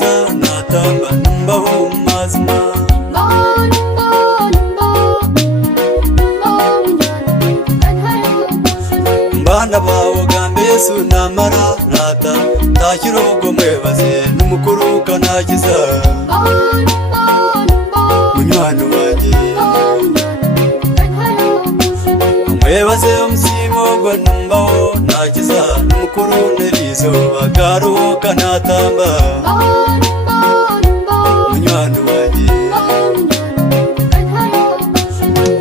nakiza natamba numbaho mazima mbana bawo gambe Yesu namara rata takirogo mwebaze n'umukuru kanakiza munywano wanjye mwebaze umusimo gwa numbaho nakiza n'umukuru nerizo bagaruho kanatamba munywano wanjye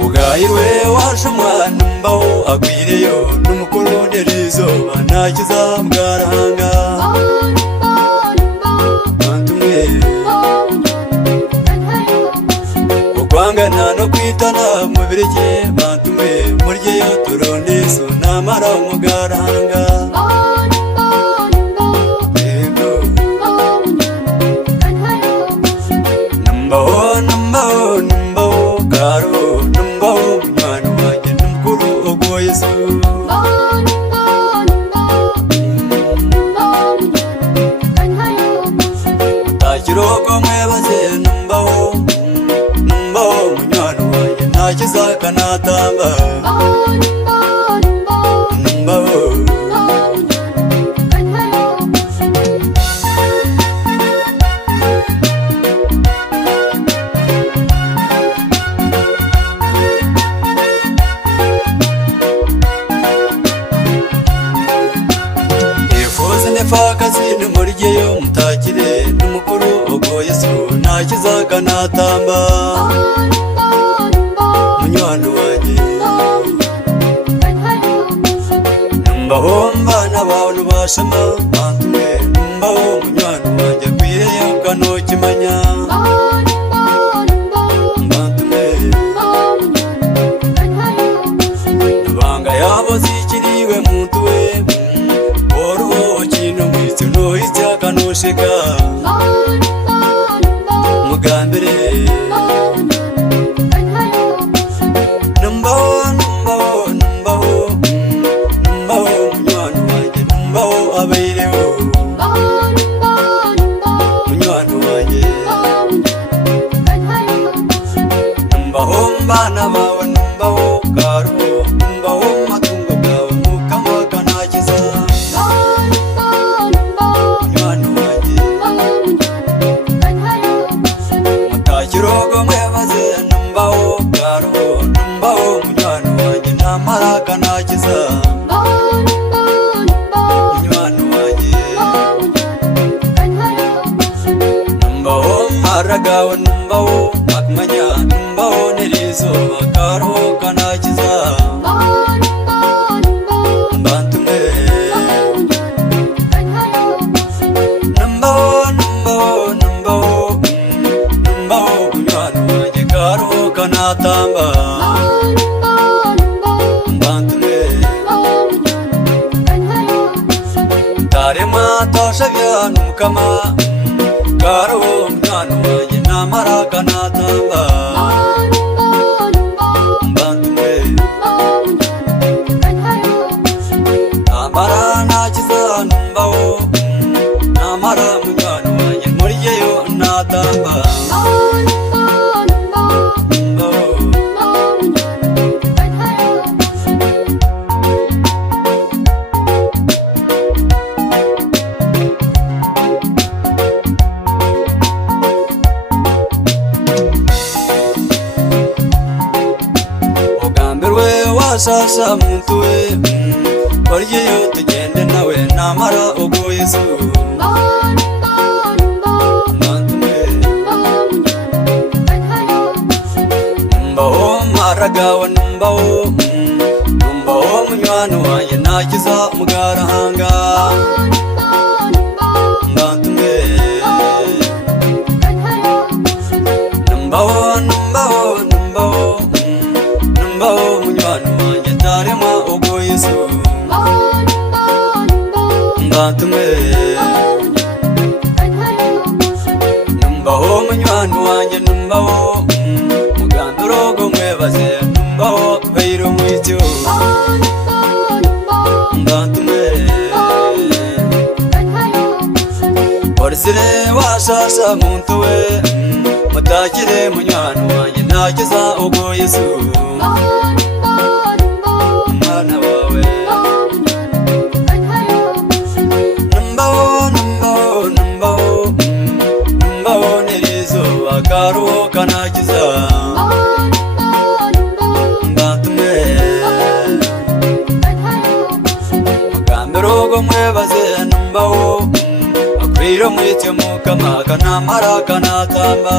ugahirwe waje umwana mbaho agwireyo n'umukuru nerizo nakiza mwarahanga kwangana no kwitana mu bireke bantume muryeyo turondeso namara umugarahanga numbaho karo numbaho mwana wanjye n'umukuru ogwo Yesu takirogo mwebaze numbaho munywano wanjye nakiza kanatamba numbaho ifuze nefakazi nimuryeyo mutakire n'umukuru ogwo Yesu nakiza kanatamba munywano wanjye numbaho mbana bawe bashema bantume numbaho munywano wanjye kwireyo kanokimanya bantume banga yabo zikiriwe muntu we oruho kino mwitse nohitya kanosheka mugambire numbaho munywano wanjye numbaho abaireho munywano wanjye numbaho mbana bawe numbaho karuho numbaho matungo gawe mukama kanakiza munywano wanjye mutakirogo mwebaze numbaho karuho numbaho munywano wanjye namara kanakiza munywano wanjye numbaho maragawe numbaho makumanya numbaho nerizo karuho kanakiza bantume numbaho munywano wanjye karuho kanatamba bantume tarema tashabya n'umukama karuho munywano wanjye namara kanatamba bantume namara nakiza numbaho namara munywano wanjye muryeyo natamba sasa muntu we waryeyo tugende nawe namara ogwo Yesu numbaho maragawe numbaho munywano wanjye nakiza mugarahanga bantume numbaho munywano wanjye tarema ogwo Yesu bantume numbaho munywano wanjye numbaho mugandurogo mwebaze numbaho bayiro mwityo bantume Orsire washasha muntu we mutakire munywano wanjye nakiza ubwo Yesu umwana wawe nambaho nirizuba karuhuka nakiza mbatume mugambira ubwo mwebaze nambaho akwira mwityo mukama kanamara kanatamba